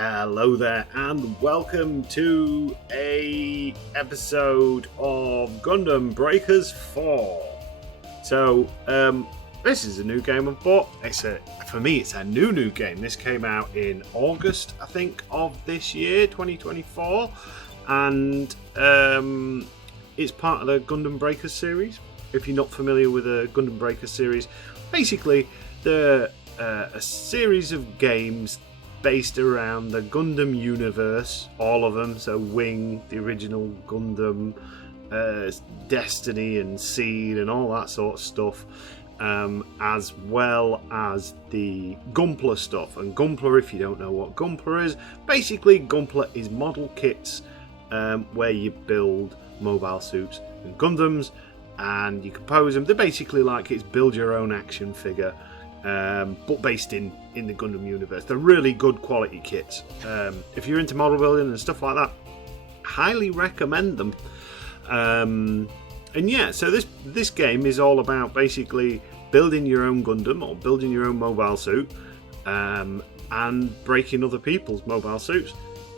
Hello there, and welcome to a episode of Gundam Breakers 4. So, this is a new game I've bought. For me, it's a new game. This came out in August, I think, of this year, 2024, and it's part of the Gundam Breakers series. If you're not familiar with the Gundam Breakers series, basically they're a series of games based around the Gundam universe, all of them. So Wing, the original Gundam, Destiny and Seed and all that sort of stuff, as well as the Gunpla stuff. And Gunpla, if you don't know what Gunpla is, basically Gunpla is model kits where you build mobile suits and Gundams and you compose them. They're basically like it's build your own action figure, but based in the Gundam universe. They're really good quality kits. If you're into model building and stuff like that, highly recommend them. And yeah, so this game is all about basically building your own Gundam or building your own mobile suit, and breaking other people's mobile suits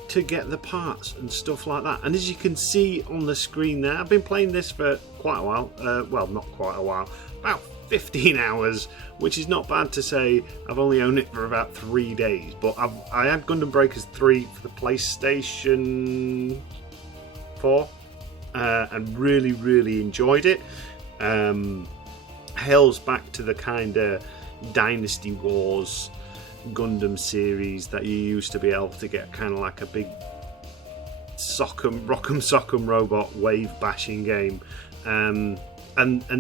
to get the parts and stuff like that. And as you can see on the screen there, I've been playing this for quite a while. Well, not quite a while, about 15 hours, which is not bad to say. I've only owned it for about 3 days, but I had Gundam Breakers 3 for the PlayStation 4 and really enjoyed it. Hails back to the kind of Dynasty Wars Gundam series that you used to be able to get kind of like a big rock'em sock'em robot wave bashing game, and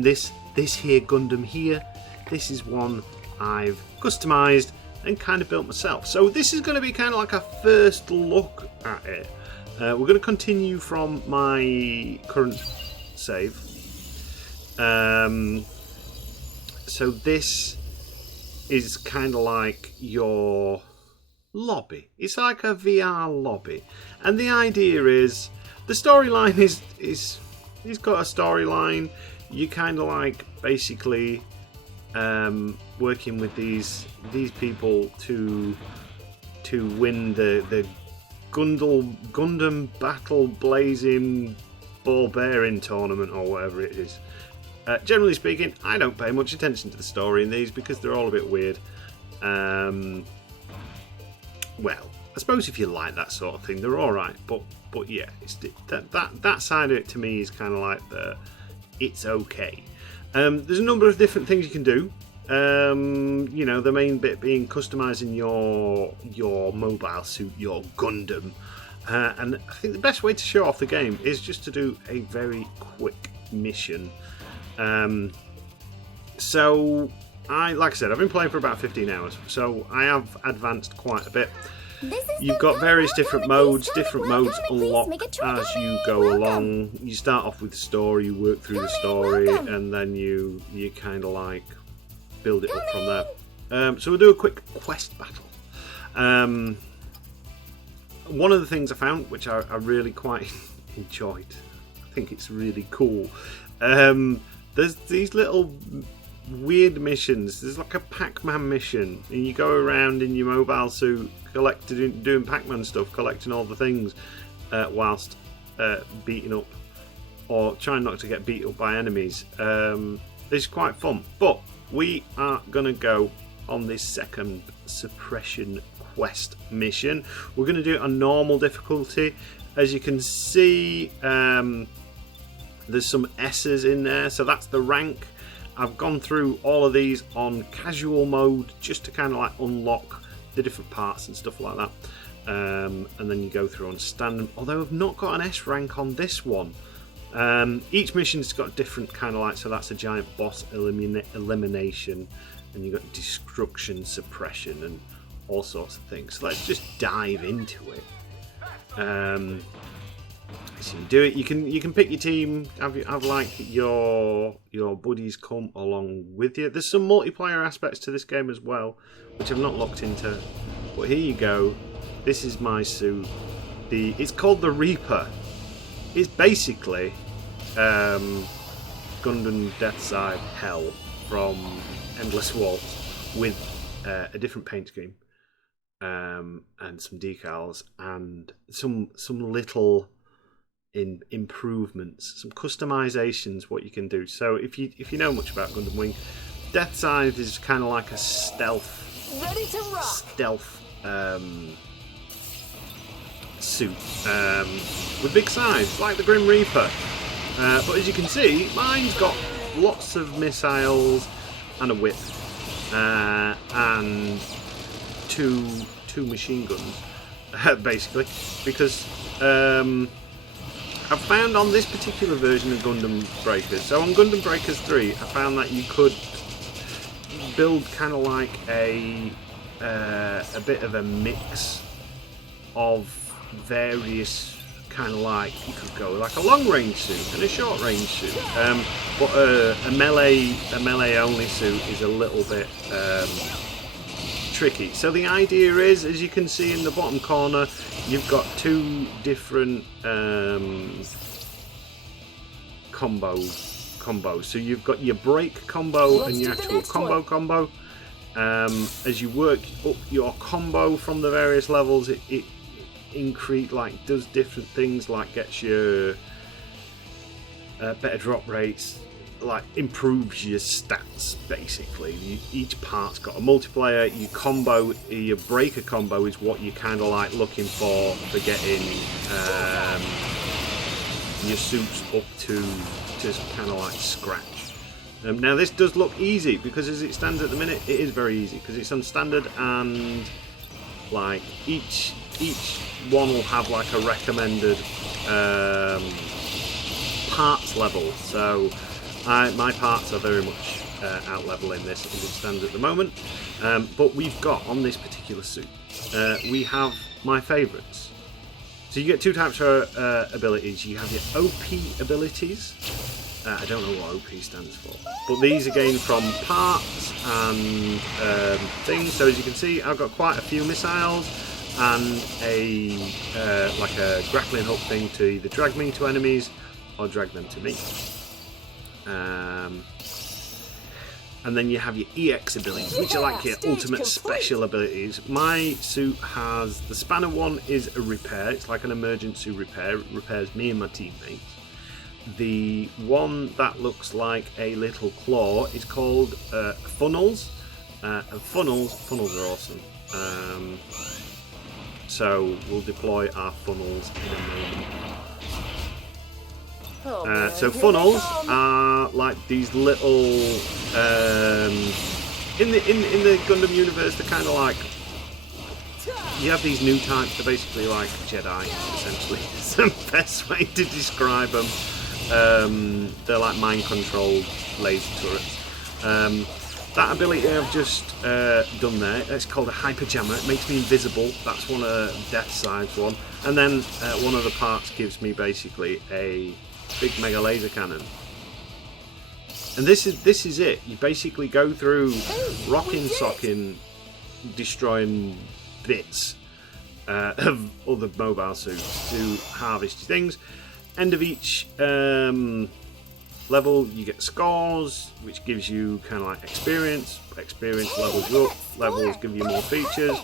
this here Gundam here, this is one I've customized and kind of built myself. So this is going to be kind of like a first look at it. We're going to continue from my current save. So this is kind of like your lobby. It's like a VR lobby, and the idea is the storyline is it's got a storyline. You kind of like basically working with these people to win the Gundam Battle Blazing Ball Bearing tournament or whatever it is. Generally speaking, I don't pay much attention to the story in these because they're all a bit weird. Well, I suppose if you like that sort of thing, they're all right. But yeah, that side of it to me is kind of like it's okay. There's a number of different things you can do. You know, the main bit being customizing your mobile suit, your Gundam. And I think the best way to show off the game is just to do a very quick mission. So like I said, I've been playing for about 15 hours, so I have advanced quite a bit. You've got various different modes. Different modes unlock as you go along. You start off with the story, you work through the story, and then you kind of like build it up from there. So we'll do a quick quest battle. One of the things I found, which I really quite enjoyed, I think it's really cool. There's these little weird missions. There's like a Pac-Man mission, and you go around in your mobile suit, doing Pac-Man stuff, collecting all the things, whilst beating up or trying not to get beat up by enemies. It's quite fun. But we are gonna go on this second suppression quest mission. We're gonna do it on normal difficulty. As you can see, there's some S's in there, so that's the rank. I've gone through all of these on casual mode just to kind of like unlock the different parts and stuff like that. And then you go through on standard, although I've not got an S rank on this one. Each mission's got different kind of like, so that's a giant boss elimination, and you've got destruction, suppression, and all sorts of things. So let's just dive into it. So you do it. You can pick your team. Have like your buddies come along with you. There's some multiplayer aspects to this game as well, which I've not looked into. But here you go. This is my suit. It's called the Reaper. It's basically Gundam Deathside Hell from Endless Waltz with a different paint scheme. and some decals and some little improvements, some customizations. What you can do. So if you know much about Gundam Wing, Death Side is kind of like a stealth suit with big sides, like the Grim Reaper. But as you can see, mine's got lots of missiles and a whip and two machine guns, basically, because I've found on this particular version of Gundam Breakers, so on Gundam Breakers 3, I found that you could build kind of like a bit of a mix of various kind of like, you could go like a long range suit and a short range suit, but a melee only suit is a little bit tricky. So the idea is, as you can see in the bottom corner, you've got two different combos. So you've got your break combo and your actual combo. As you work up your combo from the various levels, it increase, like, does different things, like gets your better drop rates, like improves your stats basically. Each part's got a multiplier. Your breaker combo is what you're kind of like looking for getting your suits up to just kind of like scratch. Now this does look easy because as it stands at the minute, it is very easy because it's on standard, and like each one will have like a recommended parts level. So my parts are very much out level in this as it stands at the moment, but we've got on this particular suit, we have my favourites. So you get two types of abilities. You have your OP abilities. I don't know what OP stands for, but these are gained from parts and things. So as you can see, I've got quite a few missiles and a like a grappling hook thing to either drag me to enemies or drag them to me. And then you have your EX abilities, which are like your ultimate special abilities. My suit has, the spanner one is a repair. It's like an emergency repair. It repairs me and my teammates. The one that looks like a little claw is called funnels. And funnels are awesome. So we'll deploy our funnels in a moment. So funnels are like these little in the Gundam universe. They're kind of like, you have these new types. They're basically like Jedi, essentially. It's the best way to describe them. They're like mind-controlled laser turrets. That ability I've just done there, it's called a hyper jammer. It makes me invisible. That's one of Death Side's one. And then one of the parts gives me basically a big mega laser cannon. And this is it. You basically go through rocking, socking, destroying bits of other mobile suits to harvest things. End of each level, you get scores, which gives you kind of like experience. Experience levels you up. Levels give you more features.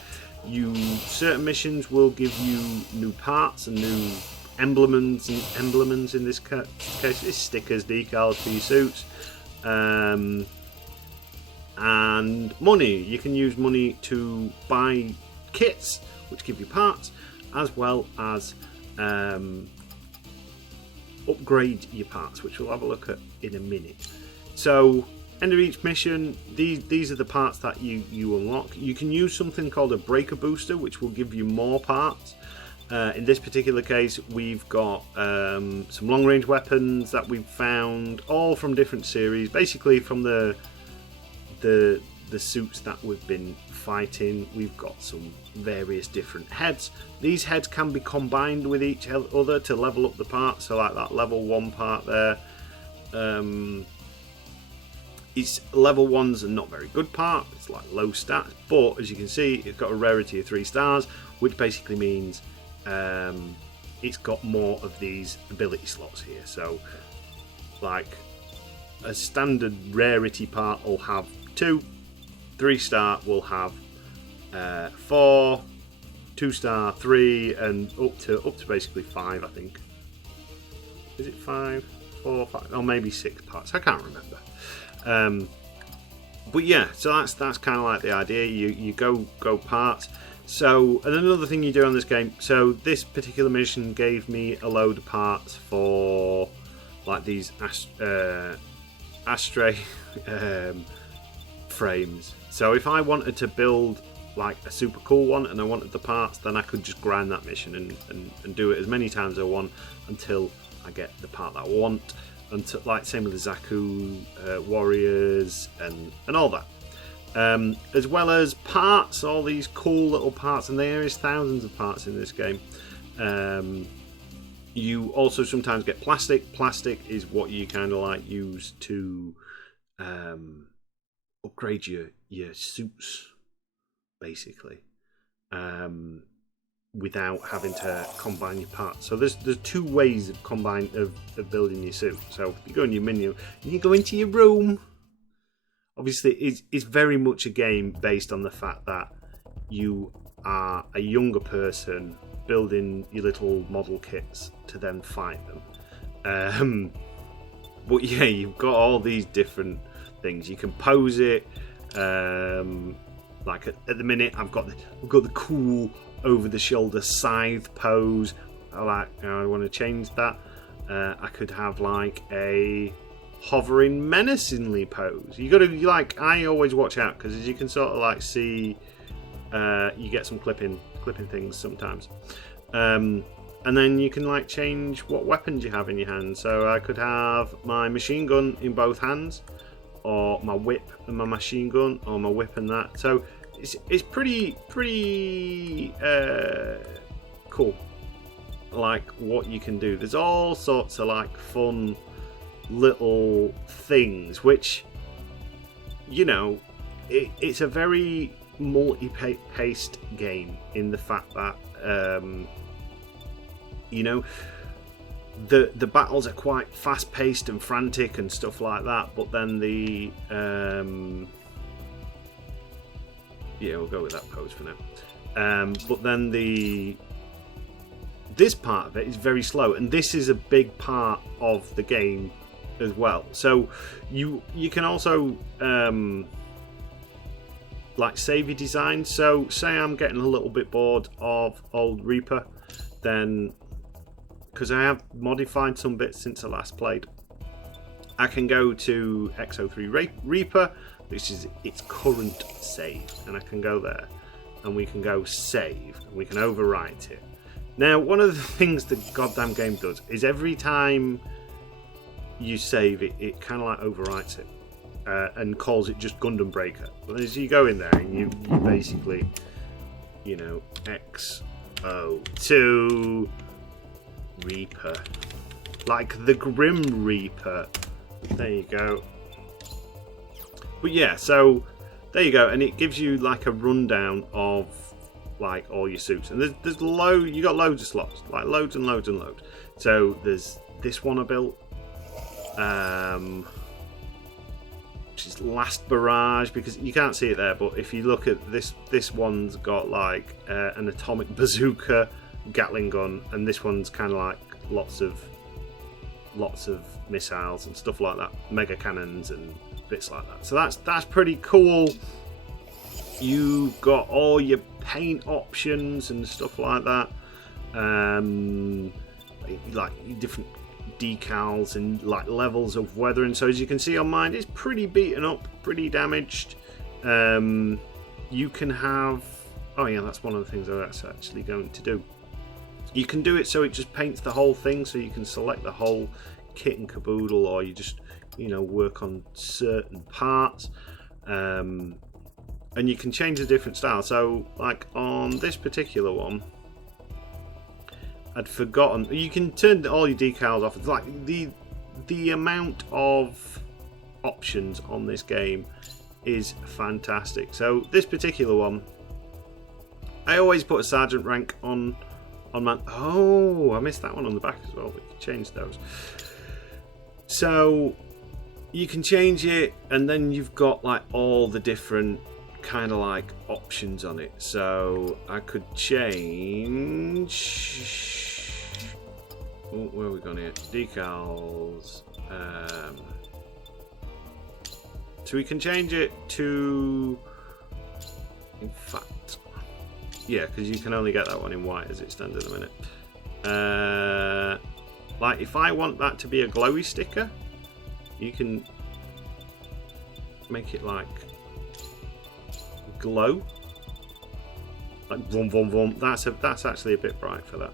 Certain missions will give you new parts and new emblems in this case. It's stickers, decals for your suits, and money. You can use money to buy kits, which give you parts, as well as upgrade your parts, which we'll have a look at in a minute. So end of each mission, these are the parts that you unlock. You can use something called a breaker booster, which will give you more parts. In this particular case, we've got some long-range weapons that we've found, all from different series, basically from the suits that we've been fighting. We've got some various different heads. These heads can be combined with each other to level up the parts. So like that level 1 part there, it's level 1's a not very good part. It's like low stats, but as you can see, it's got a rarity of 3 stars, which basically means it's got more of these ability slots here. So like a standard rarity part will have 2, 3 star will have 4, 2-star, 3, and up to basically 5, I think. Is it 5, 4, 5, or maybe 6 parts? I can't remember. But yeah, so that's kind of like the idea. You go parts. So, and another thing you do on this game. So this particular mission gave me a load of parts for like these ashtray frames. So if I wanted to build like a super cool one and I wanted the parts, then I could just grind that mission and do it as many times as I want until I get the part that I want. Until, like same with the Zaku warriors and all that. As well as parts, all these cool little parts, and there is thousands of parts in this game. You also sometimes get plastic. Plastic is what you kind of like use to upgrade your suits, basically, without having to combine your parts. So there's 2 ways of building your suit. So you go in your menu, and you go into your room. Obviously, it's very much a game based on the fact that you are a younger person building your little model kits to then fight them. But yeah, you've got all these different things. You can pose it. Like at the minute, I've got the cool over-the-shoulder scythe pose. I want to change that. I could have like a hovering menacingly pose. You got to I always watch out, because as you can sort of like see, you get some clipping things sometimes, and then you can like change what weapons you have in your hand. So I could have my machine gun in both hands, or my whip and my machine gun, or my whip and that. So it's pretty cool, like what you can do. There's all sorts of like fun little things, which, you know, it's a very multi-paced game in the fact that you know, the battles are quite fast-paced and frantic and stuff like that, but then the yeah, we'll go with that pose for now. But then this part of it is very slow, and this is a big part of the game as well. So you can also like save your design. So say I'm getting a little bit bored of old Reaper, then, because I have modified some bits since I last played, I can go to X03 Reaper, which is its current save, and I can go there and we can go save and we can overwrite it. Now, one of the things the goddamn game does is every time you save it, it kind of like overwrites it and calls it just Gundam Breaker. But as you go in there, and you basically, you know, X02 Reaper, like the Grim Reaper. There you go. But yeah, so there you go, and it gives you like a rundown of like all your suits, and there's you got loads of slots, like loads and loads and loads. So there's this one I built, which is Last Barrage, because you can't see it there, but if you look at this one's got like an atomic bazooka, Gatling gun, and this one's kind of like lots of missiles and stuff like that, mega cannons and bits like that. So that's pretty cool. You've got all your paint options and stuff like that, like different decals and like levels of weathering. So as you can see on mine, it's pretty beaten up, pretty damaged. You can have, oh yeah, that's one of the things that's actually going to do. You can do it so it just paints the whole thing, so you can select the whole kit and caboodle, or you just, you know, work on certain parts, and you can change the different styles. So like on this particular one, I'd forgotten, you can turn all your decals off. It's like the amount of options on this game is fantastic. So this particular one, I always put a sergeant rank on my, oh, I missed that one on the back as well. We can change those. So you can change it, and then you've got like all the different kind of like options on it. So I could change. Oh, where are we going here? Decals. So we can change it to. In fact, yeah, because you can only get that one in white as it stands at the minute. Like if I want that to be a glowy sticker, you can make it like glow, like vroom vroom vroom. That's actually a bit bright for that.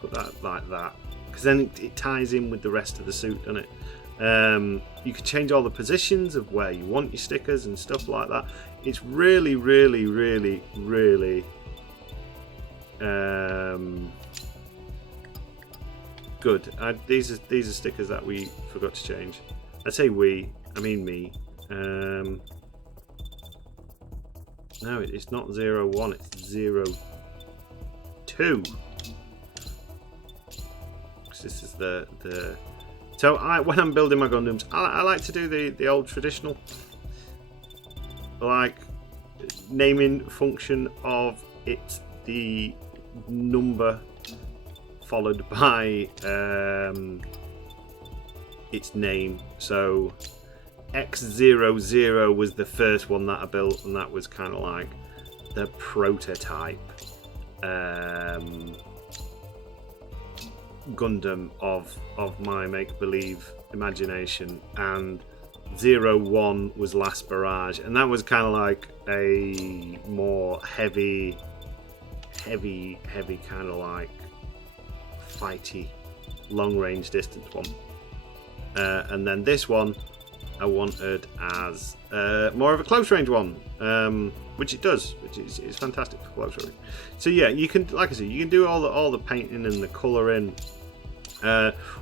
Put that like that, because then it ties in with the rest of the suit, doesn't it? You can change all the positions of where you want your stickers and stuff like that. It's really, really, really, really good. These are stickers that we forgot to change. I say we, I mean me. No, it's not 01, it's 02. This is the so when I'm building my Gundams, I like to do the old traditional, like, naming function of it's the number followed by its name. So X00 was the first one that I built, and that was kind of like the prototype Gundam of my make-believe imagination, and 01 was Last Barrage, and that was kind of like a more heavy kind of like fighty long-range distance one, and then this one I wanted as more of a close-range one, which it does, which is fantastic for close range. So yeah, you can, like I said, you can do all the painting and the colouring.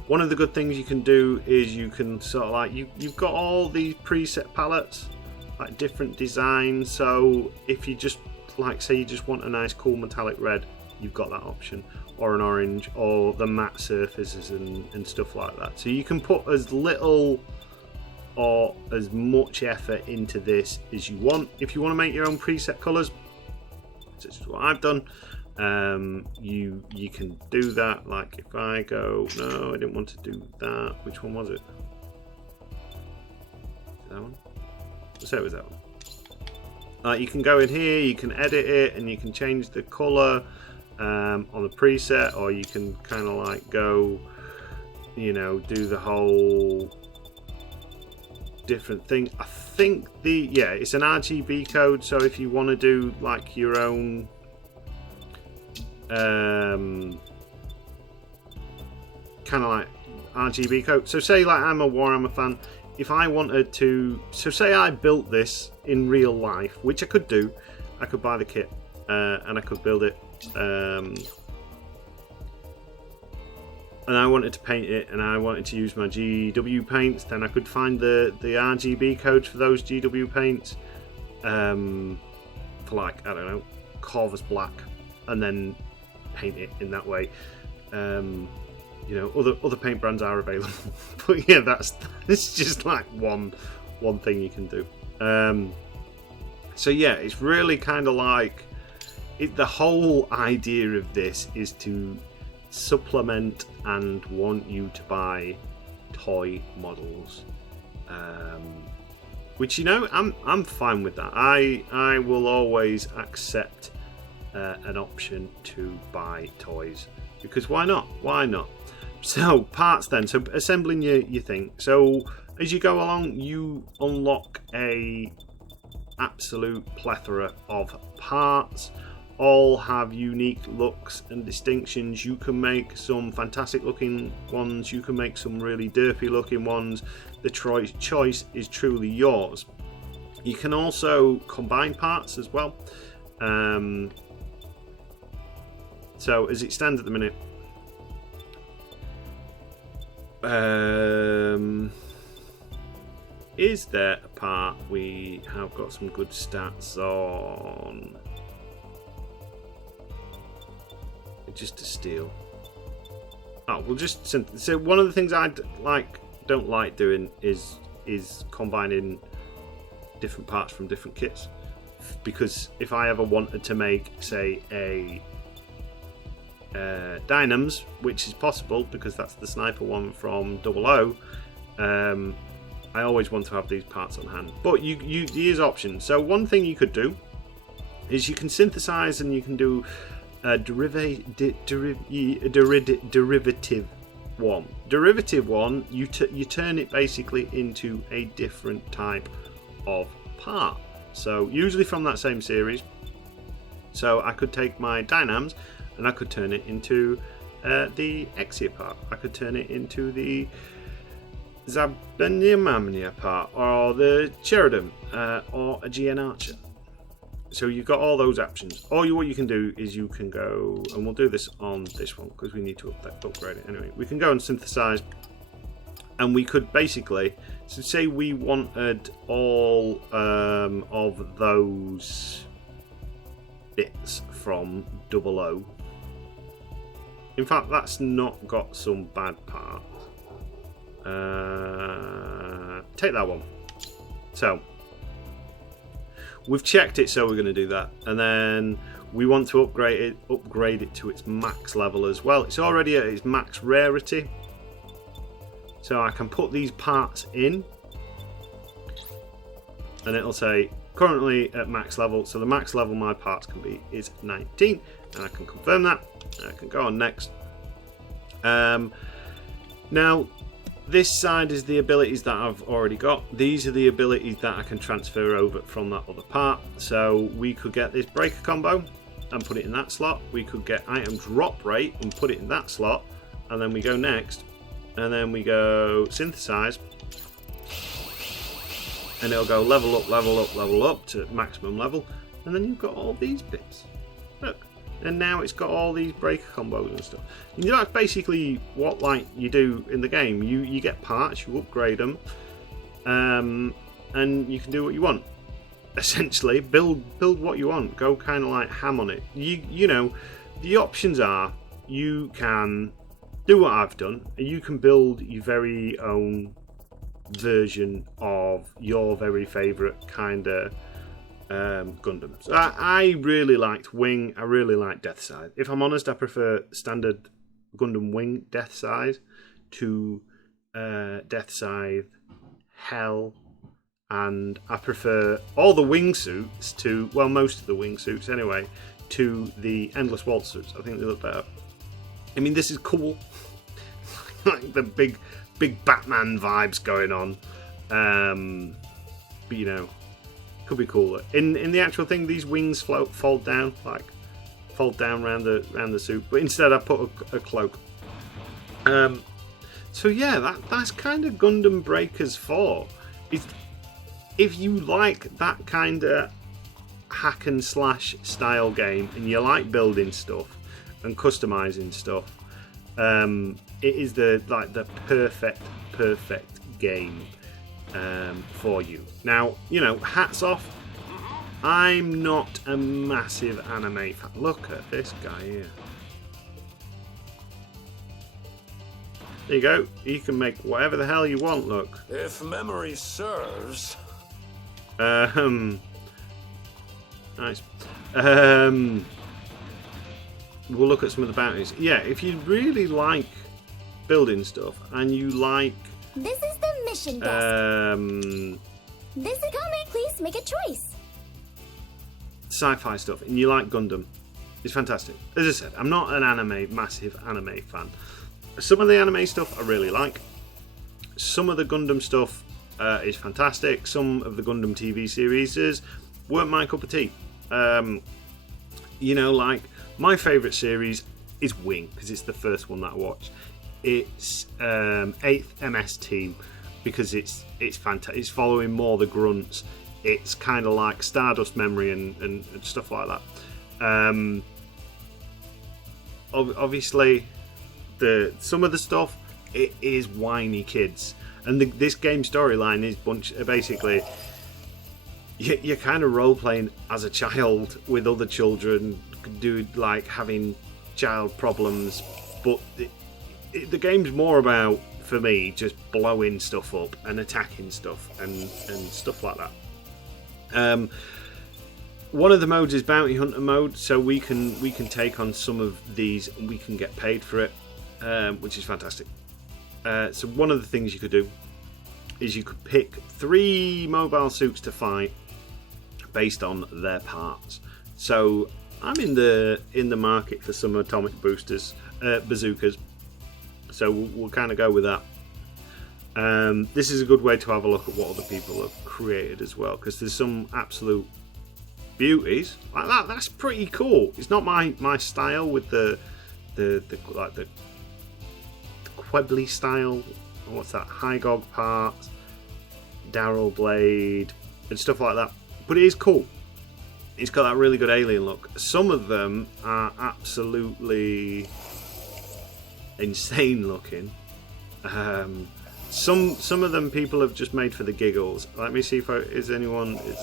One of the good things you can do is you can sort of like you've got all these preset palettes, like different designs. So if you just like say you just want a nice cool metallic red, you've got that option, or an orange, or the matte surfaces and stuff like that. So you can put as little or as much effort into this as you want. If you want to make your own preset colours, this is what I've done. You can do that. Like if I go, no, I didn't want to do that. Which one was it? That one? Let's say it was that one. You can go in here, you can edit it, and you can change the colour on the preset, or you can kind of like go, you know, do the whole different thing. I think it's an RGB code, so if you want to do like your own kind of like RGB code, so say like I'm a Warhammer fan, if I wanted to, so say I built this in real life, which I could do, I could buy the kit and I could build it, and I wanted to paint it, and I wanted to use my GW paints, then I could find the RGB codes for those GW paints for like, I don't know, Corvus Black, and then paint it in that way. You know, other paint brands are available, but yeah, it's just like one thing you can do. So yeah, it's really kind of like the whole idea of this is to supplement and want you to buy toy models, which, you know, I'm fine with that. I will always accept an option to buy toys, because why not? So parts then, so assembling your thing. So as you go along, you unlock a absolute plethora of parts. All have unique looks and distinctions. You can make some fantastic looking ones, you can make some really derpy looking ones. The choice is truly yours. You can also combine parts as well. So as it stands at the minute, is there a part we have got some good stats on? Just to steal. Oh, we'll just, so one of the things I don't like doing is is combining different parts from different kits. Because if I ever wanted to make, say, a Dynams, which is possible because that's the sniper one from 00, I always want to have these parts on hand. But here's options. So one thing you could do is you can synthesize and you can do a derivative one. Derivative one, you turn it basically into a different type of part. So usually from that same series. So I could take my Dynams and I could turn it into the Exia part. I could turn it into the Zabanyamamnia part, or the Cheridum, or a GN Archer. So you've got all those options. Or what you can do is you can go, and we'll do this on this one because we need to upgrade it anyway. We can go and synthesize, and we could basically, so say we wanted all of those bits from 00. In fact, that's not got some bad parts. Take that one. So we've checked it, so we're going to do that, and then we want to upgrade it to its max level as well. It's already at its max rarity, so I can put these parts in, and it'll say currently at max level. So the max level my parts can be is 19, and I can confirm that. I can go on next. Now this side is the abilities that I've already got. These are the abilities that I can transfer over from that other part. So we could get this breaker combo and put it in that slot. We could get item drop rate and put it in that slot, and then we go next, and then we go synthesize, and it'll go level up, level up, level up to maximum level, and then you've got all these bits. Look. And now it's got all these breaker combos and stuff. You know, that's basically what you do in the game. You get parts, you upgrade them, and you can do what you want. Essentially, build what you want. Go kind of like ham on it. You know, the options are you can do what I've done. You can build your very own version of your very favourite kind of Gundam. So I really liked Wing. I really liked Death Side. If I'm honest, I prefer standard Gundam Wing Death Side to Death Side Hell, and I prefer all the wingsuits to, well, most of the wingsuits anyway, to the Endless Waltz suits. I think they look better. I mean, this is cool. Like the big Batman vibes going on. But you know, could be cooler. In the actual thing, these wings fold down around the suit, but instead I put a cloak. So yeah, that's kind of Gundam Breakers 4. If you like that kind of hack and slash style game and you like building stuff and customizing stuff, it is the perfect game for you. Now, you know, hats off. I'm not a massive anime fan. Look at this guy here. There you go. You can make whatever the hell you want. Look. If memory serves. Nice. We'll look at some of the bounties. Yeah, if you really like building stuff and you like this is the mission desk. This is coming. Please make a choice. Sci-fi stuff, and you like Gundam, it's fantastic. As I said, I'm not an massive anime fan. Some of the anime stuff I really like. Some of the Gundam stuff is fantastic. Some of the Gundam TV series weren't my cup of tea. You know, like my favourite series is Wing, because it's the first one that I watched. It's 8th MS Team, because it's fantastic. It's following more the grunts. It's kind of like Stardust Memory and stuff like that. Obviously, some of the stuff, it is whiny kids, and this game storyline is basically you're kind of role playing as a child with other children, having child problems, but the game's more about for me, just blowing stuff up and attacking stuff and stuff like that. One of the modes is bounty hunter mode, so we can take on some of these and we can get paid for it, which is fantastic. So one of the things you could do is you could pick 3 mobile suits to fight based on their parts. So I'm in the market for some atomic bazookas. So we'll kind of go with that. This is a good way to have a look at what other people have created as well, because there's some absolute beauties like that. That's pretty cool. It's not my style with the Quebbly style. What's that? Hygog parts, Darrell blade, and stuff like that. But it is cool. It's got that really good alien look. Some of them are absolutely insane looking. Some of them people have just made for the giggles. Let me see if is anyone is.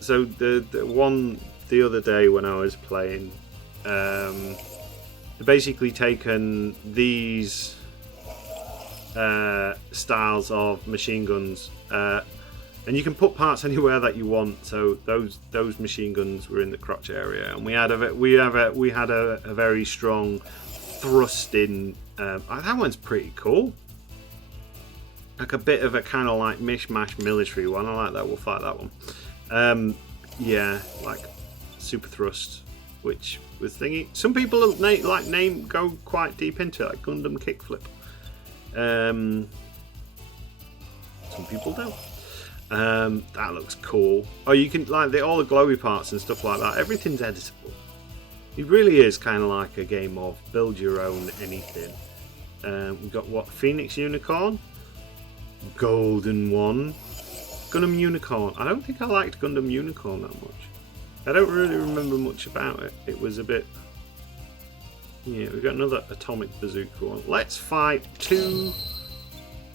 So the one the other day when I was playing, they've basically taken these styles of machine guns, and you can put parts anywhere that you want. So those machine guns were in the crotch area, and we had a very strong thrusting. That one's pretty cool. Like a bit of a kind of like mishmash military one. I like that. We'll fight that one. Yeah, like super thrust, which was thingy. Some people go quite deep into it, like Gundam kickflip. Some people don't. That looks cool. Oh, you can like all the glowy parts and stuff like that. Everything's editable. It really is kind of like a game of build your own anything. We've got what? Phoenix Unicorn, Golden One, Gundam Unicorn. I don't think I liked Gundam Unicorn that much. I don't really remember much about it. It was a bit. Yeah, we've got another atomic bazooka one. Let's fight 2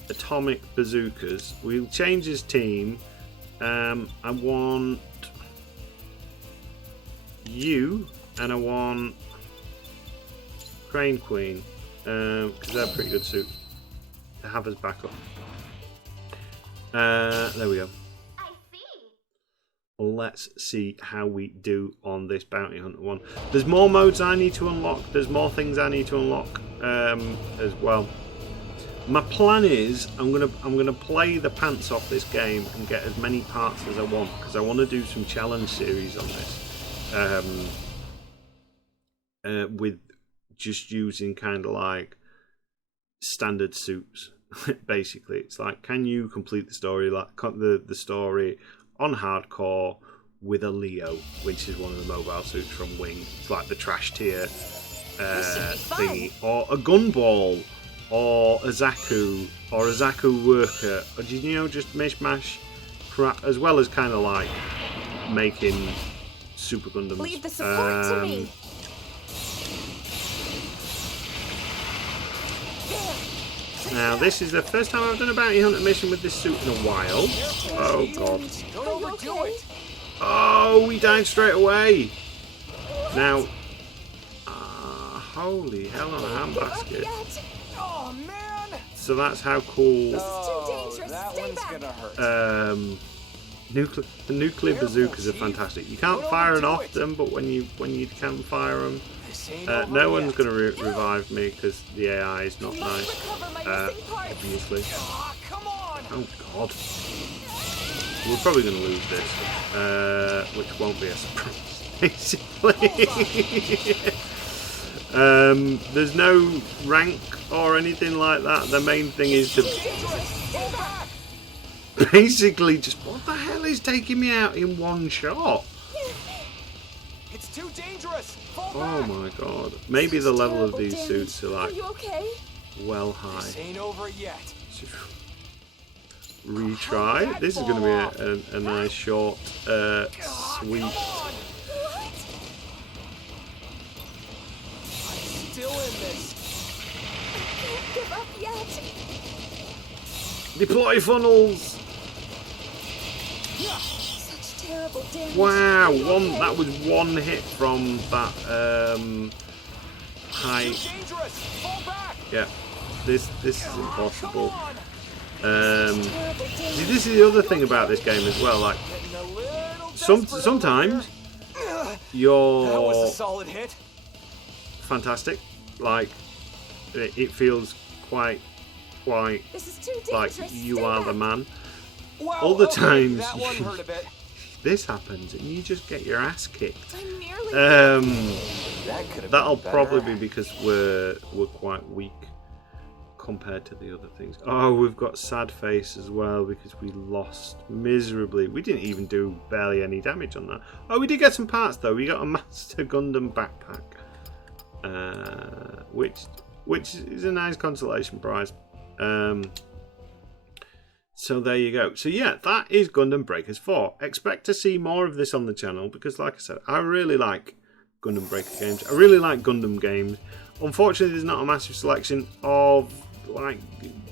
atomic bazookas. We'll change his team. I want you, and I want Crane Queen, because they're pretty good suits to have as backup. There we go. I see. Let's see how we do on this bounty hunter one. There's more modes I need to unlock. There's more things I need to unlock as well. My plan is I'm gonna play the pants off this game and get as many parts as I want, because I want to do some challenge series on this, with just using kind of like standard suits. Basically, it's like, can you complete the story like the story on hardcore with a Leo, which is one of the mobile suits from Wing. It's like the trash tier thingy, or a Gunball, or a Zaku, or a Zaku worker, or just mishmash crap, as well as kind of like making Super Gundams. Leave the support to me. Now, this is the first time I've done a bounty hunter mission with this suit in a while. Oh god. Don't overdo it. Oh, we died straight away. Now, holy hell on a handbasket. Oh man. So that's how cool. This is too dangerous. That Stay one's back. gonna hurt. The nuclear bazookas are fantastic. You can't fire them off them, but when you can fire them, no one's going to revive me because the AI is not nice. Obviously. Come on. Oh god. We're probably going to lose this, which won't be a surprise. Basically. There's no rank or anything like that. The main thing is to basically just, what the hell is taking me out in one shot? It's too dangerous. Oh my god. Maybe the level of these suits are like Are you okay? well high. This ain't over yet. Retry. This is going to be a nice short, sweet. What? Still in this. I can't give up yet. Deploy funnels. Such terrible damage. Wow, that was one hit from that high. Too dangerous. Fall back. Yeah. This is impossible. on! See, this is the other thing about this game as well. Like, Getting a little sometimes desperate over here. you're That was a solid hit. fantastic. Like, it feels quite This is too like dangerous. you Stay are back. the man. Well, All the okay, times that one hurt a bit. this happens and you just get your ass kicked. I'm nearly. That could have That'll been probably better. be because we're quite weak compared to the other things. Oh, we've got sad face as well because we lost miserably. We didn't even do barely any damage on that. Oh, we did get some parts though. We got a Master Gundam backpack, which is a nice consolation prize. So there you go. So yeah, that is Gundam Breakers 4. Expect to see more of this on the channel because, like I said, I really like Gundam Breaker games. I really like Gundam games. Unfortunately, there's not a massive selection of like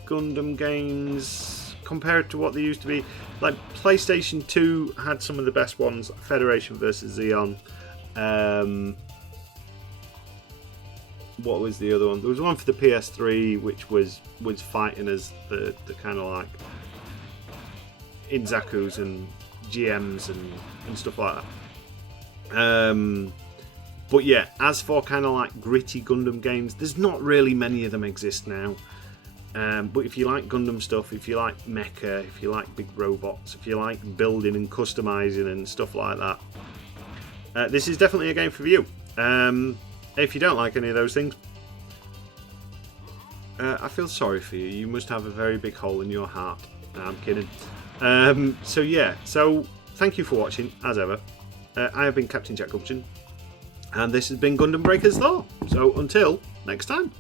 Gundam games compared to what they used to be. Like PlayStation 2 had some of the best ones. Federation versus Xeon. What was the other one? There was one for the PS3 which was fighting as the kind of like Inzakus and GMs and stuff like that. But yeah, as for kind of like gritty Gundam games, there's not really many of them exist now. But if you like Gundam stuff, if you like Mecha, if you like big robots, if you like building and customizing and stuff like that, this is definitely a game for you. If you don't like any of those things, I feel sorry for you. You must have a very big hole in your heart. No, I'm kidding. So yeah, so thank you for watching, as ever. I have been Captain Jack Gumption, and this has been Gundam Breakers Law. So until next time.